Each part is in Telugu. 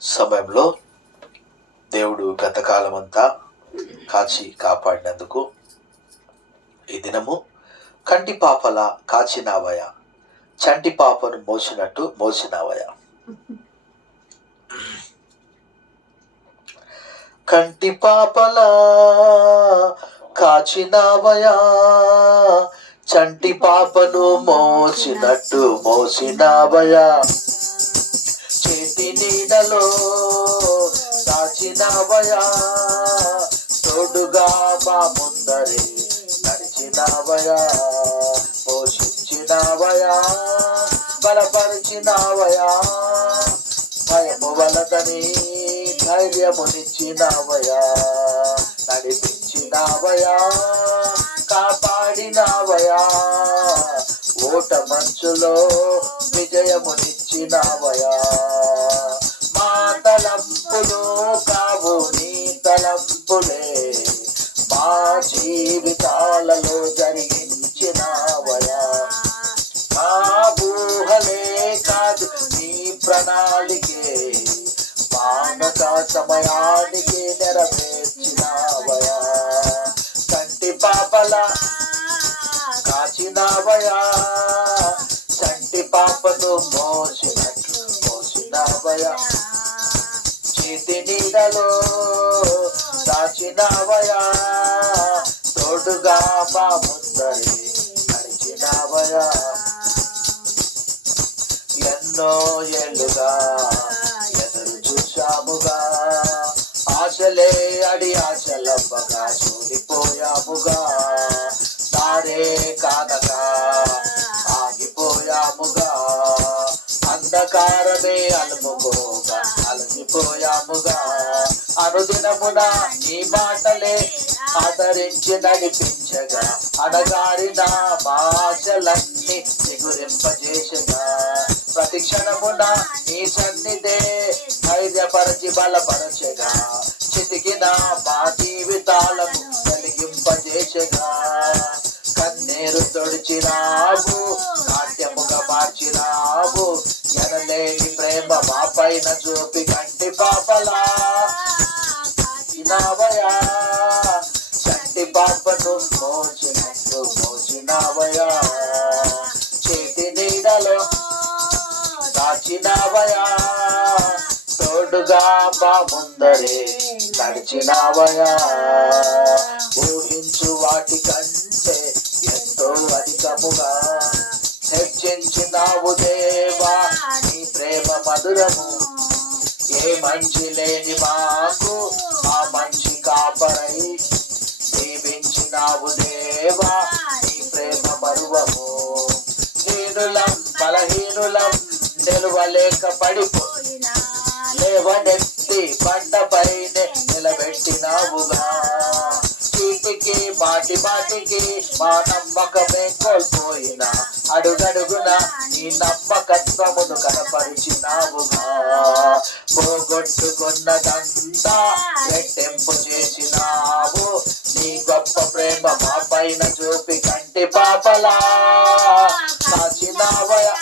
సమయంలో దేవుడు గతకాలమంతా కాచి కాపాడినందుకు ఈ దినము కంటి పాపలా కాచినావయ, చంటి పాపను మోసినట్టు మోసినావయ. కంటి పాపలా కాచినావయా, చంటి పాపను మోసినట్టు మోసినావయా. చేతి నీడలో దాచినావయా, తోడుగా మా ముందరే నడిచినావయా. పోషించినావయా, బలపరిచినావయా, భయము వలదని ధైర్యమునిచ్చినావయా. నడిపించినావయా, కాపాడినావయా, ఓట మంచులో విజయమునిచ్చినావయా. మా తలంపులు కావు నీ తలంపులే, మా జీవితాలలో జరిగించినావయా. మా ఊహలే కాదు నీ ప్రణాళికే, మానక సమయానికి నెరవేర్చినావయా. కంటి పాపలా కాచినావయా, చంటి పాపను మోసినట్లు మోసినావయా. చేతి నీడలో దాచినావయా, తోడుగా మా ముందరే నడిచినావయా. ఎన్నో ఏళ్ళుగా ఎదురు చూశాముగా, ఆశలే అడి ఆశలవ్వగా చూడిపోయాముగా. దారే కానక ఆగిపోయాముగా, అంధకారమే అలుముకోగా అలసిపోయాముగా. అనుదినమున నీ మాటలే ఆదరించి నడిపించగా, అడగారిన మా ఆశలన్నీ నిగురింపజేసగా. ప్రతి క్షణమున నీ సన్నిధే ధైర్యపరచి బలపరచగా, చితికిన మా జీవితాలను వెలిగింపజేసగా. కన్నీరు తొడిచినావు, నాట్యముగా మార్చినావు, ఎనలేని ప్రేమ మా పైన చూపి కంటి పాపలా కాచినావయా. చంటి పాపను మోసినట్టు మోసినావయా. చేతి నీడలో దాచినావయా, తోడుగా మా ముందరే నడిచినావయా. ఊహించు వాటి కంటే ఎంతో అధికముగా హెచ్చించినావు దేవా నీ ప్రేమ మధురము. ఏ మంచి లేని మాకు ఆ మంచి కాపరై దీవించినావు దేవా నీ ప్రేమ మరువము. హీనులం బలహీనులం నిలువలేక పడిపోయినా, లేవనెత్తి బండపైనే నిలబెట్టినావుగా. చీటికి మాటి మాటికి మా నమ్మకమే కోల్పోయినా, అడుగడుగున నీ నమ్మకత్వమును కనపరిచినావుగా. పోగొట్టుకున్నదంతా రెట్టింపు చేసినావు, నీ గొప్ప ప్రేమ మా పైన చూపి కంటి పాపలా కాచినావయా.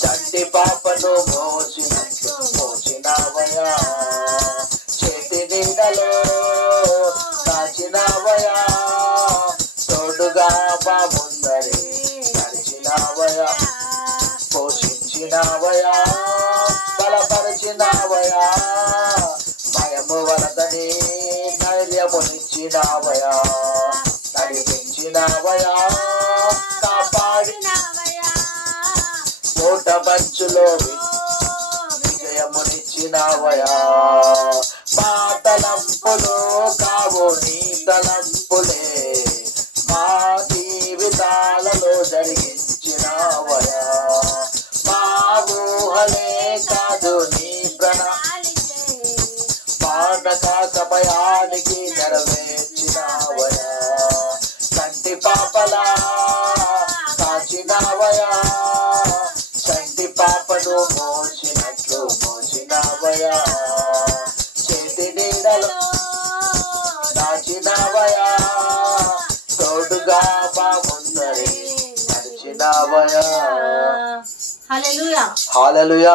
చంటి పాపను మోసినట్టు మోసినావయా. చేతి నీడలో కాచినావయా, తోడుగా మా ముందరే నడిచినావయా. పోషించినావయా, బలపరిచినావయా, భయము వలదని ధైర్యమునిచ్చినావయా. నడిపించినావయా, కాపాడినావయా, ఓట మంచులో విజయమునిచ్చినావయా. మా తలంపులు కావు నీ తలంపులే, మా జీవితాలలో జరిగించినావయా. మా ఊహలే కాదు నీ ప్రణాళికే, మానక సమయానికి నెరవేర్చినావయా. కంటి పాపలా కాచినావయా, చంటి పాపను మోసినట్లు మోసినావయా. చేతి నీడలో దాచినావయా, తోడుగా మా ముందరే నడిచినావయా. హల్లెలూయా హల్లెలూయా.